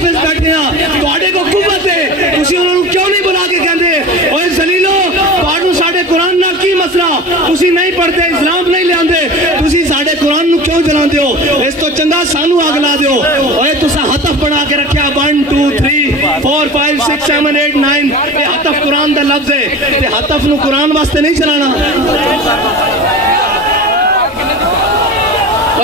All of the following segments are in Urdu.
حافظ بیٹھے ہیں تواڈے کو قوت ہے تسی انہاں نوں کیوں نہیں بلا کے کہندے اوے ذلیلو تواڈوں ساڈے قرآن نال کی مسئلہ تسی نہیں پڑھتے اسلام نہیں لے آندے تسی ساڈے قرآن نوں کیوں جلاندے ہو اس تو چنگا سانو اگ لا دیو اوے تساں ہتف بنا کے رکھیا 1 2 3 4 5 6 7 8 9 یہ ہتف قرآن دا لفظ ہے تے ہتف نو قرآن واسطے نہیں چلانا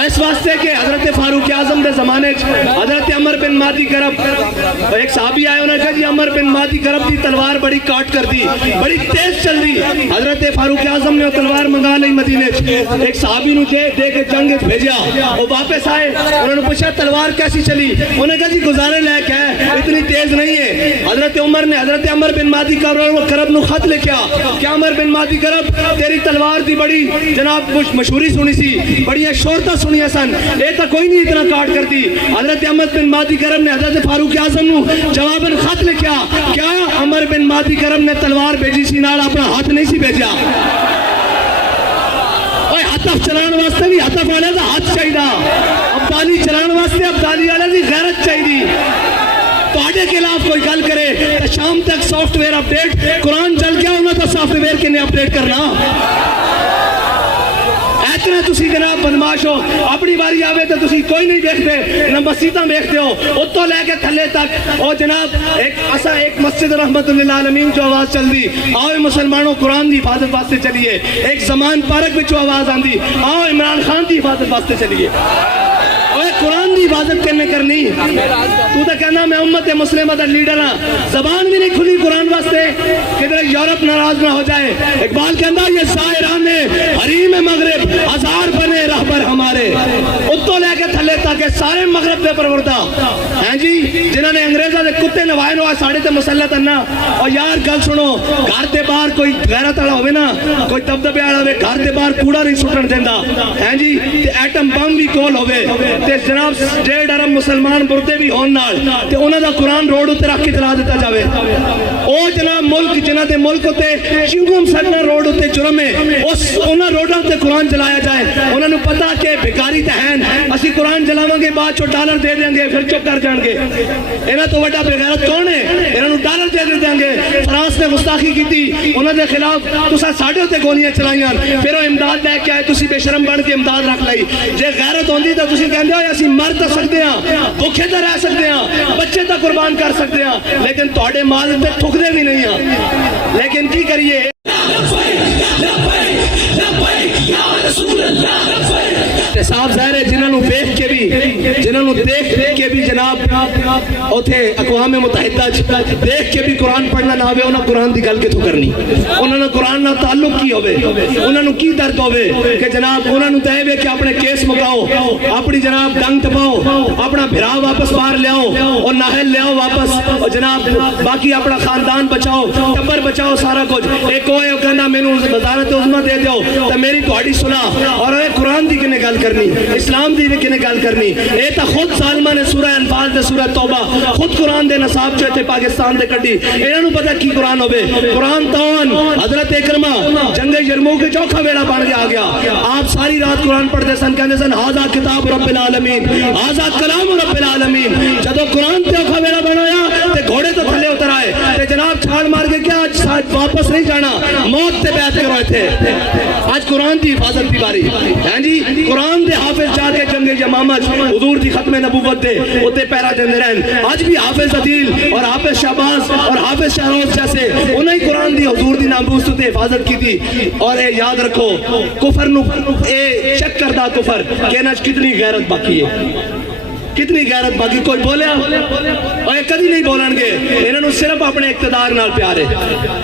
اس واسطے کہ حضرت فاروق اعظم دے زمانے حضرت عمر بن مادی کرب ایک صحابی آئے انہوں نے کہا جی عمر بن مادی کرب دی تلوار بڑی کاٹ کر دی بڑی تیز چل دی حضرت فاروق اعظم نے وہ تلوار منگا لئی مدینے ایک صحابی نو دے کے جنگ بھیجا وہ واپس آئے انہوں نے پوچھا تلوار کیسی چلی انہوں نے کہا جی گزارے لائق ہے اتنی تیز نہیں ہے حضرت عمر نے حضرت عمر بن مادی کرب نو خط لکھیا کہ عمر بن مادی کرب تیری تلوار دی بڑی جناب مشہوری سنی سی بڑی شہرت سنی سن اے تا کوئی نہیں اتنا کاٹ کرتی حضرت عمر بن مادی کرم نے حضرت فاروق اعظم نو جواباً خط لکھیا کیا عمر بن مادی کرم نے تلوار بھیجی سی نال اپنا ہاتھ نہیں سی بھیجا اوے ہتف چلان واسطے بھی ہتف والے دا ہاتھ چاہیدا ابدالی چلان واسطے ابدالی والے دی غیرت چاہیدی تواڈے خلاف کوئی گل کرے شام تک سافٹ ویئر اپڈیٹ قرآن چل گیا انہاں تو سافٹ ویئر کنے اپڈیٹ کرنا اتنا تسی جناب بدماش ہو اپنی باری آوے تو تسی کوئی نہیں دیکھتے نہ مسجداں دیکھتے ہو اتو لے کے تھلے تک او جناب ایک مسجد رحمت للعالمین جو آواز چل دی آؤ مسلمانوں قرآن دی حفاظت واسطے چلیے ایک زمان پارک وچ آواز آندی آؤ عمران خان دی حفاظت واسطے چلیے اوے قرآن دی حفاظت کرنے کرنی تو تے کہنا میں امت مسلمہ دا لیڈر ہاں زبان بھی نہیں کھلی قرآن واسطے کدھر یورپ ناراض نہ ہو جائے اقبال کہندا یہ زائران حریم مغرب ہزار بنے رہبر ہمارے اتو لے کے تھلے تاکہ سارے مغرب دے پروردہ ہیں جی جنہوں نے انگریزہ دے کتے نوائے نوائے ساڑے تے مسلط اننا اور یار گل سنو گھر دے باہر کوئی غیرت والا ہوئے نا کوئی دبدبے والا ہوئے گھر دے باہر کوڑا نہیں سٹن دیندا ہیں جی تے ایٹم بم بھی کول ہوئے تے جناب ڈیڑھ ارب مسلمان مردے بھی ہون نال تے انہاں دا قرآن روڈ تے رکھ کے چلا دیتا جاوے او جناب ملک جنہاں دے ملک تے چنگم سٹنا روڈ تے جرم ہے اس انہاں روڈاں تے قرآن چلایا جائے انہاں نوں پتہ کہ بھکاری تے ہیں اسی قرآن چلاواں گے بعد چوں ڈالر دے دیں گے پھر چپ کر جان گے انہاں تو بڑا بے غیرت کون ہے انہاں نوں ڈالر دے دیں گے فرانس نے گستاخی کیتی انہاں دے خلاف تساں ساڈے تے گولیاں چلائیاں پھر او امداد لے کے آئے تسی بے شرم بن کے امداد رکھ لئی جے غیرت ہوندی تے تسی کہندے ہو اسی مر تے سکدے ہاں بھوکے تے رہ سکدے ہاں بچے تے قربان کر سکدے ہاں لیکن تواڈے مال تے ٹھکدے بھی نہیں ہاں لیکن کی کریے صاحب ظاہر ہے جنہوں نے دیکھ کے بھی جنہوں نے دیکھ کے بھی جناب اوتھے اقوام متحدہ دیکھ کے بھی قرآن پڑھنا نہ ہوئے انہوں قرآن دی گل کتوں کرنی انہوں نے قرآن نہ تعلق کی ہوئے انہوں نے کی درد ہوئے کہ جناب انہوں نے تہوے کہ اپنے کیس مکاؤ اپنی جناب ڈنگ ٹپاؤ اپنا بھرا واپس باہر لے آؤ اور ناہل لے آؤ واپس اور جناب باقی اپنا خاندان بچاؤ ٹبر بچاؤ سارا کچھ ایک ہوئے وہ کہنا میں نے وزارت عظمیٰ دے دیو تو میری تہاڈی سنا اور اے قرآن دی کنے گل کرنی اسلام دی کنے گل کرنی اے تا خود سالمہ نے سورہ انفال دے سورہ توبہ خود قرآن دے نصاب جو تھے پاکستان دے کڈی انہاں نوں پتہ کی قرآن ہوے قرآن تاون حضرت اکرمہ جنگ یرموک کے چوکھا بیڑا بن کے آ گیا آپ ساری رات قرآن پڑھتے سن کہندے سن ھذا کتاب رب العالمین ھذا کلام رب العالمین جدو قرآن تے چوکھا بیڑا بنایا تے گھوڑے تو تھلے اتر آئے تے جناب چھال مار کے کیا آج واپس نہیں جانا موت تے بیعت کروائے تھے آج قرآن دی حفاظت دی باری ہیں جی قرآن دے حافظ جا کے جنگ یمامہ حضور دی ختم نبوت دے اوتے پیرا دیندے رہن آج بھی حافظ عدیل اور حافظ شہباز اور حافظ شہروز جیسے انہیں قرآن دی حضور دی ناموس تے حفاظت کی تھی اور اے یاد رکھو کفر نو اے چیک کردہ کفر کہنا کتنی غیرت باقی ہے کتنی غیرت باقی کوئی بولیا اور کدی نہیں بولن گے انہوں نے صرف اپنے اقتدار نال پیارے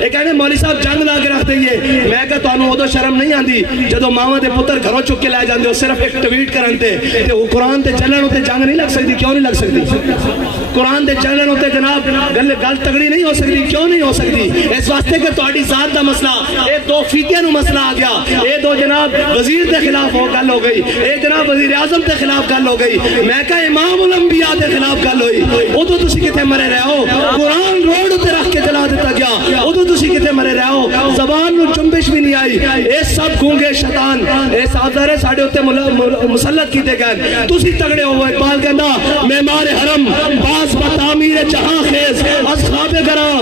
یہ کہنے مولوی صاحب جنگ لا کے رکھ دئیے میں کہا تانوں ادو شرم نہیں آندی جدو ماواں دے پتر گھروں چک کے لے جاندے ہو صرف ایک ٹویٹ کرن تے وہ قرآن تے چلن تے جنگ نہیں لگ سکتی کیوں نہیں لگ سکتی قرآن تے چلن تے جناب گل تگڑی نہیں ہو سکتی کیوں نہیں ہو سکتی اس واسطے کہ تہاڈی ذات دا مسئلہ اے دو فیتیاں نو مسئلہ آ گیا اے دو جناب وزیر دے خلاف ہو گل ہو گئی اے جناب وزیر اعظم دے خلاف گل ہو گئی میں کہا امام الانبیاء دے خلاف گل ہوئی ادو تسی کتے مرے رہے ہو قرآن روڈ تے رکھ کے جلا دیتا گیا ادو تسی کتے مرے رہے ہو زبان نو جنبش بھی نہیں آئی اے سب گونگے شیطان اے سازدارے ساڑے ہوتے مسلط کیتے گئے تسی تگڑے ہو اقبال کہندا معمار حرم باز بتا جہاں خیز از خواب گراں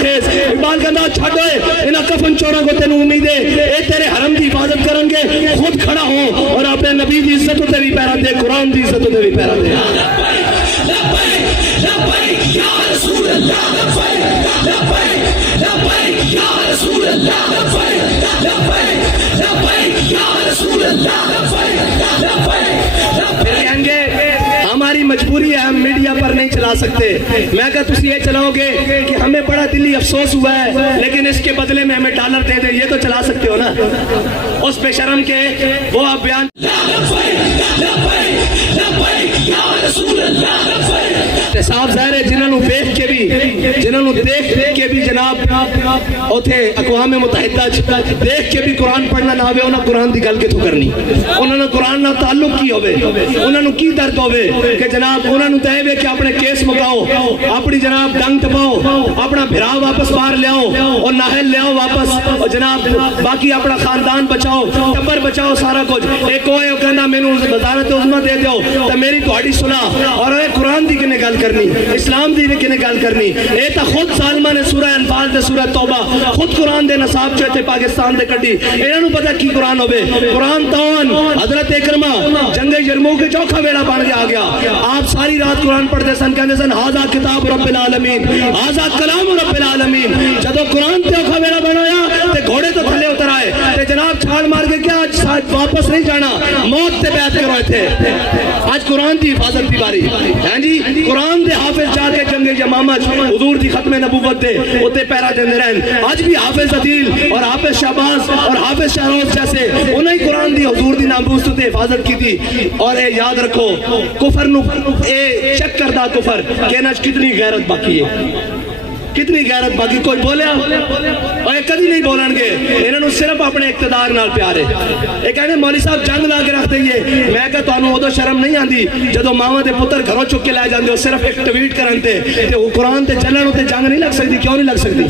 خیز اقبال کہندا چھڈ ہوئے انہاں کفن چوراں کو تینوں امید ہے اے تیرے حرم دی حفاظت کرن گے خود کھڑا ہو اور اپنے نبی دی عزت تے بھی پیرا دے قرآن دی عزت تے بھی پیرا دے لبیک یا رسول اللہ لبیک یا رسول اللہ لبیک یا رسول اللہ پھر کہیں گے ہماری مجبوری ہے ہم میڈیا پر نہیں چلا سکتے میں کہا تسی یہ چلاؤ گے کہ ہمیں بڑا دلی افسوس ہوا ہے لیکن اس کے بدلے میں ہمیں ڈالر دے دیں یہ تو چلا سکتے ہو نا اس بے شرم کے وہ آپ بیان صاحب ظاہر ہے جنہوں دیکھ کے بھی جناب اوتھے اقوام متحدہ دیکھ کے بھی قرآن پڑھنا نہ ہوئے انہاں قرآن دی گل کتھوں کرنی انہوں نے قرآن نہ تعلق کی ہوئے انہوں نے کی درد ہوئے کہ جناب انہوں نے دے ہوئے کہ اپنے کیس مکاؤ اپنی جناب ڈنگ ٹپاؤ اپنا بھرا واپس باہر لے آؤ اور ناہل لے آؤ واپس اور جناب باقی اپنا خاندان بچاؤ ٹبر بچاؤ سارا کچھ ایک ہوئے کہنا میں نے وزارت عظمیٰ دے دیو تو میری تہاڈی سنا اور اے قرآن دی کنے گل کرنی اسلام دی کنے گل کرنی اے تا خود ظالمہ نے سورہ انفال دے سورہ توبہ خود قرآن دے نصاب چوتے پاکستان دے کڈی انہاں نو پتہ کی قرآن ہوے قرآن تاون حضرت اکرمہ جنگ یرموک کے چوکھا ویڑا بن کے آ گیا آپ ساری رات قرآن پڑھتے سن کہندے سن ھذا کتاب رب العالمین ھذا کلام رب العالمین جدو قرآن تے اوکھا ویڑا بنایا تے گھوڑے تو تھلے اتر آئے تے جناب چھاڑ مار کے کیا آج واپس نہیں جانا موت تے بیعت کروائے تھے آج قرآن دی حفاظت دی باری ہاں جی قرآن دے حافظ جا کے جنگ یمامہ حضور دی ختم نبوت دے اوتے پیرا دیندے رہن آج بھی حافظ عدیل اور حافظ شہباز اور حافظ شہروز جیسے انہیں قرآن دی حضور دی ناموس تے حفاظت کی تھی اور اے یاد رکھو کفر نو اے چیک کردہ کفر کہنا کتنی غیرت باقی ہے کتنی غیرت باقی کوئی بولیا اور یہ کدی نہیں بولن گے انہوں نے صرف اپنے اقتدار نال پیارے یہ کہنے مولی صاحب جنگ لا کے رکھ دئیے میں کہا تو انہوں ادو شرم نہیں آندی جدو ماما دے پتر گھروں چک کے لائے جاندے ہو صرف ایک ٹویٹ کرن تے وہ قرآن تے چلن ہوتے جنگ نہیں لگ سکتی کیوں نہیں لگ سکتی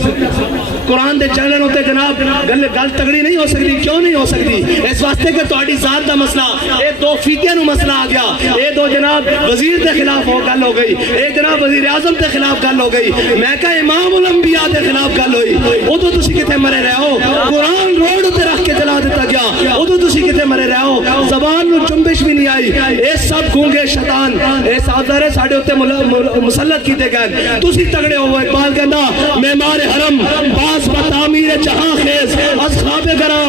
قرآن تے چلن ہوتے جناب گل تگڑی نہیں ہو سکتی کیوں نہیں ہو سکتی اس واسطے کہ تہاڈی ذات دا مسئلہ اے دو فیتیاں نو مسئلہ آ گیا اے دو جناب وزیر دے خلاف ہو گل ہو گئی اے جناب وزیر اعظم دے خلاف گل ہو گئی میں کہا امام الانبیاء دے خلاف گل ہوئی ادو تسی کتے مرے رہے ہو قرآن روڈ تے رکھ کے جلا دیتا گیا ادو تسی کتے مرے رہے ہو زبان نو چنبش بھی نہیں آئی اے سب گونگے شیطان اے سادارے ساڑھے ہوتے مسلط کیتے گئے تسی تگڑے ہو اقبال کہندا معمار حرم باز بتعمیر جہاں خیز از خواب گراں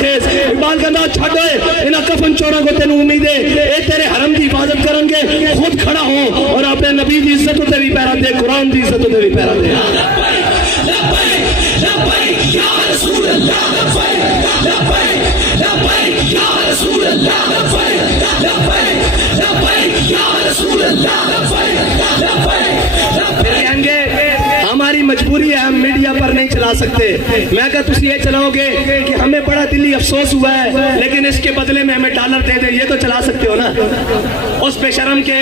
خیز اقبال کہندا چھڈ ہوئے انہاں کفن چوراں کو تینوں امید ہے اے تیرے حرم دی حفاظت کرن گے خود کھڑا ہو اور اپنے نبی دی عزت تے بھی پیرا دے قرآن دی عزت تے بھی پیرا دے لبیک یا رسول اللہ لبیک یا رسول اللہ لبیک یا رسول اللہ پھر کہیں گے ہماری مجبوری ہے ہم میڈیا پر نہیں چلا سکتے میں کہا تسی یہ چلاؤ گے کہ ہمیں بڑا دلی افسوس ہوا ہے لیکن اس کے بدلے میں ہمیں ڈالر دے دیں یہ تو چلا سکتے ہو نا اس بے شرم کے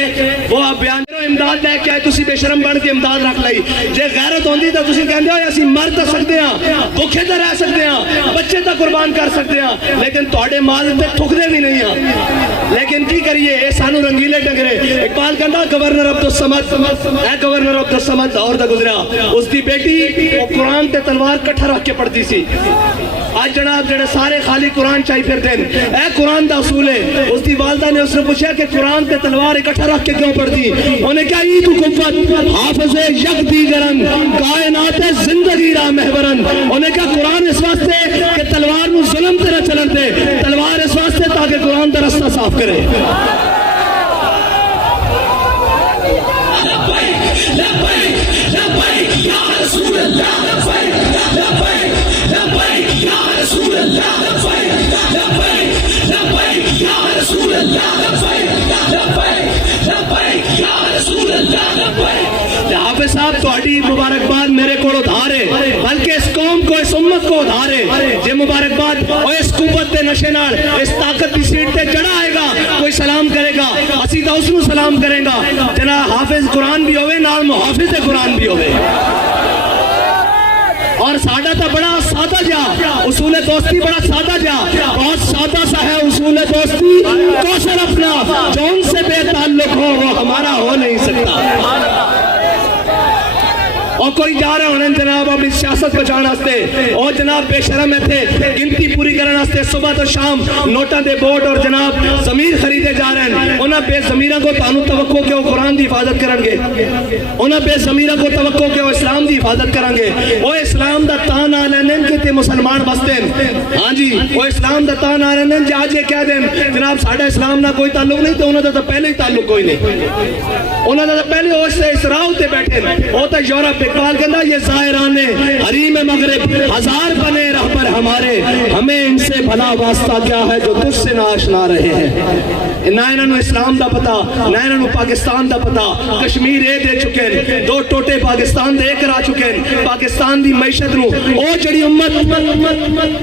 وہ آپ بیان امداد لے کے آئے تسی بے شرم بن کے امداد رکھ لائی جے غیرت ہوندی تو تسی کہندے ہو اسی مر تے سکدے ہاں بھوکے تے رہ سکدے ہاں بچے تے قربان کر سکدے ہاں لیکن تہاڈے مال تے ٹھکدے بھی نہیں ہاں لیکن کی کریے اے سانو رنگیلے ڈنگرے اقبال کہندا گورنر عبدالصمد اے گورنر عبدالصمد لاہور دا گزریا اس دی بیٹی قرآن تے تلوار کٹھا رکھ کے پڑھتی سی آج جناب جڑے سارے خالی قرآن چاہی پھر دین اے قرآن دا اصول ہے اس دی والدہ نے اس نے پوچھا کہ قرآن تے تلوار اکٹھا رکھ کے کیوں پڑھتی انہیں کہا عید قوت حافظ یک دیگرن کائنات زندگی را محورن انہیں کہا قرآن اس واسطے کہ تلوار نو ظلم تے نہ چلن دے تلوار اس واسطے تاکہ قرآن دا رستہ صاف کرے لبیک یا رسول اللہ لبیک یا رسول اللہ لبیک یا رسول اللہ لبیک یا رسول اللہ حافظ صاحب تہاڈی مبارکباد میرے کو ادھار ہے بلکہ اس قوم کو اس امت کو ادھار ہے جے مبارکباد اور اس قوت دے نشے نال اس طاقت دی سیٹ تے چڑھا آئے گا کوئی سلام کرے گا اسی تا اس نو سلام کریں گا جناب حافظ قرآن بھی ہوئے نال محافظ قرآن بھی ہوئے اور سادہ تا بڑا سادہ جا اصول دوستی بڑا سادہ جا بہت سادہ سا ہے اصول دوستی کوثر اپنا جو ان سے بے تعلق ہو وہ ہمارا ہو نہیں سکتا. اور کوئی جا رہے ہونے جناب اپنی سیاست بچانا ہستے اور جناب بے شرم تھے گنتی پوری کرنا ہستے صبح تو شام نوٹاں دے بورڈ اور جناب ضمیر خریدے جا رہے ہیں. انہاں بے ضمیرہ کو تانوں توقع کہ وہ قرآن دی حفاظت کرن گے, انہاں بے ضمیرہ کو توقع کہ وہ اسلام دی حفاظت کرن گے. وہ اسلام دا تان آ لینن کہ تے مسلمان بستے ہیں. ہاں جی وہ اسلام دا تان آ لینن جا جے کہہ دیں جناب ساڑھا اسلام نہ کوئی تعلق نہیں تو انہاں دا تو پہلے ہی تعلق کوئی نہیں. انہاں دا تو پہلے اس سے اسراء تے بیٹھے وہ تو یورپ اقبال کہتا یہ زائران حریم مغرب ہزار بنے رہبر ہمارے, ہمیں ان سے بھلا واسطہ کیا ہے جو تجھ سے نہ آشنا رہے ہیں. نہ انہوں اسلام دا پتا نہ انہوں پاکستان دا پتا. کشمیر اے دے چکے ہیں, 2 ٹوٹے پاکستان دے کرا چکے ہیں. پاکستان دی معیشت نو او جڑی امت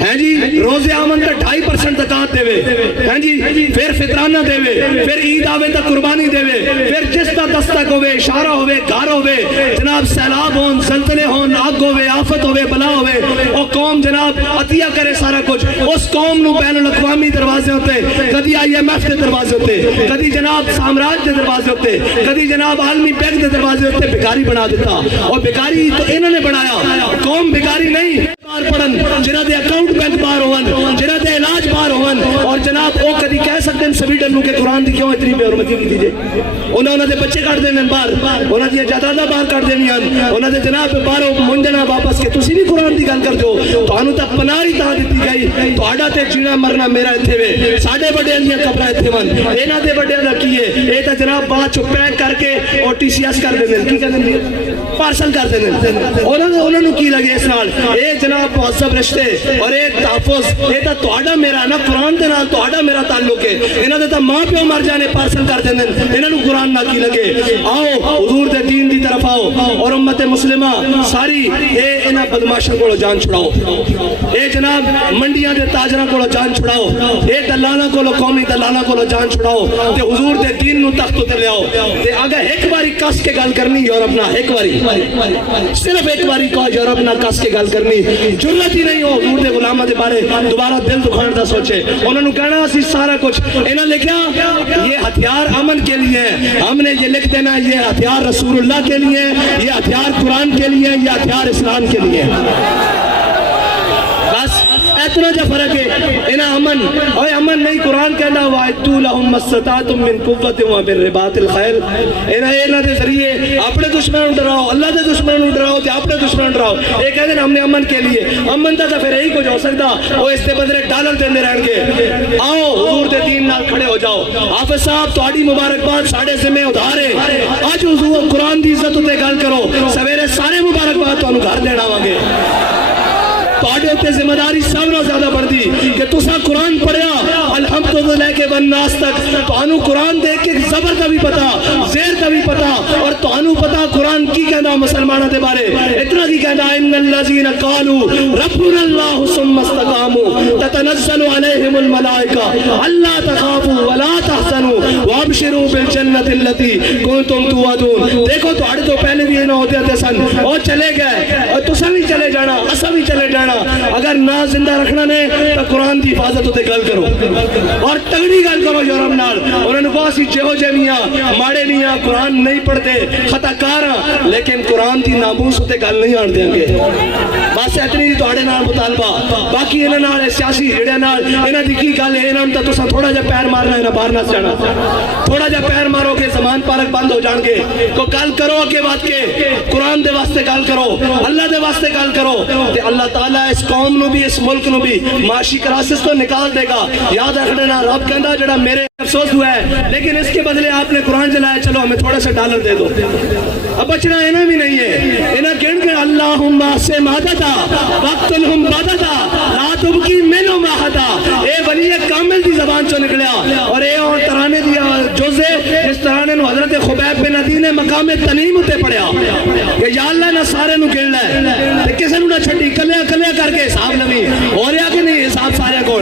ہیں جی روزے آمن تے 2.5% زکات دے ہیں جی, پھر فطرانہ دے پھر عید آوے تے قربانی دے پھر جس دا دستک ہوے اشارہ ہوے گھر ہوے جناب سیلاب ہون زلزلے ہون آگ ہوے آفت ہوے بلا ہوے او قوم جناب عطیہ کرے سارا کچھ. اس قوم نو بین الاقوامی دروازے ہوتے کدی IMF دے دروازے ہوتے کدی جناب سامراج دے دروازے ہوتے کدی جناب عالمی بینک دے دروازے ہوتے بھکاری بنا دیتا. اور بھکاری تو انہوں نے بنایا, قوم بھکاری نہیں. بار پڑھن جنہ دے اکاؤنٹ بینک بار ہون جنہ دے علاج بار ہون اور جناب او کدی کہہ سکتے ہیں سویڈن نو کہ قرآن دی کیوں اتنی بے حرمتی کی دیجئے. انہوں دے بچے کٹ دینے باہر, انہوں دی جائیداداں باہر کٹ دینی ہیں, انہوں دے جناب باہروں منجنا واپس کے تسی بھی قرآن دی گل کر دو تو انہوں تک پناہ ہی تاں دیتی گئی. تو آڈا تے جینا مرنا میرا اتھے وے ساڑھے بڑے انہیاں قبرہ اتھے ون اینا دے بڑے انہاں کیے اے تا جناب بات چھو پینک کر کے اور TCS کر دینے کی کہنے دی پارسل کر دینے. انہوں نے کی لگے اس نال اے جناب مہذب رشتے اور اے تحفظ اے تا توڑا میرا نا قرآن دے نال توڑا میرا تعلق ہے. انہوں نے تا ماں پیو مر جانے پارسل کر دینے انہوں نے قرآن نہ کی لگے. آؤ حضور دے دین دی طرف آؤ اور امت مسلمہ ساری اے انہاں بدماشوں کو جان چھڑاؤ, اے جناب منڈیاں دے تاجرہ کو جان چھڑاؤ, اے دلالہ کو قومی دلالہ کو جان چھڑاؤ تے حضور دے دین نو تخت تے لے آؤ. تے اگر ایک باری کس کے گل کرنی یورپ نہ ایک باری صرف ایک باری کو یورپ نہ کس کے گل کرنی جرت ہی نہیں ہو حضور دے غلامہ دے بارے دوبارہ دل دکھان دا سوچے. انہوں نے کہنا اسی سارا کچھ انہوں نے لکھا یہ ہتھیار امن کے لیے ہے, ہم نے یہ لکھ دینا یہ ہتھیار رسول اللہ کے لیے, یہ ہتھیار قرآن کے لیے, یہ ہتھیار اسلام کے لیے. بس اتنا جا فرق ہے. انہا امن اور امن نہیں قرآن کہنا وَعِدُّوا لَهُمْ مَا اسْتَطَعْتُم مِّن قُوَّةٍ وَمِن رِّبَاطِ الْخَيْلِ. انہا دے ذریعے اپنے دشمنوں ڈراؤ, اللہ دے دشمنوں ڈراؤ تے اپنے دشمنوں ڈراؤ. ایک کہتے ہیں ہم نے امن کے لیے, امن تا پھر یہی کچھ ہو سکتا وہ اس سے بدلے ڈالر دینے رہن گے. آؤ حضور دے دین نال کھڑے ہو جاؤ. حافظ صاحب تہاڈی مبارکباد ساڑھے ذمہ ادھار ہے. آج حضور قرآن دی عزت تے گل کرو سویرے سارے مبارکباد تانوں گھر دینا آواں گے. توڑے ہوتے ذمہ داری سب نہ زیادہ بڑھ دی کہ تسا قرآن پڑھیا الحمدللہ کے والناس تک تو انو قرآن دیکھ کے زبر کا بھی پتا زیر کا بھی پتا اور تو انو پتا قرآن کی کہنا مسلمانہ دے بارے اتنا کی کہنا ان اللذین قالوا ربنا اللہ ثم استقاموا تتنزل علیہم الملائکہ اللہ تخافوا ولا تحزنوا وابشروا بالجنت اللتی کنتم توعدون. دیکھو تو اڑ تو پہلے بھی نہ ہوتے تھے سن اور چلے گئے اور تسا بھی چلے جانا اسا بھی چلے جانا. اگر نہ زندہ رکھنا نے تو قرآن دی حفاظت ہوتے گل کرو اور تگڑی گل کرو یورپ نال. انہوں نے کہا سی جہو جے میاں ماڑے میاں قرآن نہیں پڑھتے خطا کار لیکن قرآن دی ناموس ہوتے گل نہیں آن دیں گے. بس اتنی تواڈے نال مطالبہ. باقی انہاں نال سیاسی جڑے نال انہاں دی کی گل ہے انہاں تے تساں تھوڑا جا پیر مارنا ہے نہ باہر نہ جانا. تھوڑا جا پیر مارو گے زمان پارک بند ہو جان گے. تو گل کرو اگے بات کے قرآن دے واسطے گل کرو اللہ دے واسطے گل کرو تے اللہ تعالیٰ اس قوم نو بھی اس ملک نو بھی معاشی کراسس تو نکال دے گا. یاد رکھ لینا رب کہندا جڑا میرے افسوس ہوا ہے لیکن اس کے بدلے آپ نے قرآن جلایا چلو ہمیں تھوڑا سا ڈالر دے دو. اب بچنا انہیں بھی نہیں ہے. انہیں کہن کے اللہم سے مادتا وقتلہم بادتا لا تبکی منو ماہتا. اے ولی کامل دی زبان چو نکلیا اور اے اور ترانے دیا جوزے جس ترانے نو حضرت خبیب بن عدی نے مقام تنیم ہوتے پڑھیا کہ یا اللہ نہ سارے نو گن لے کسے نو نہ چھٹی کلیا کلیا کر کے حساب نمی اور یا کہ نہیں حساب سارے کوڑ.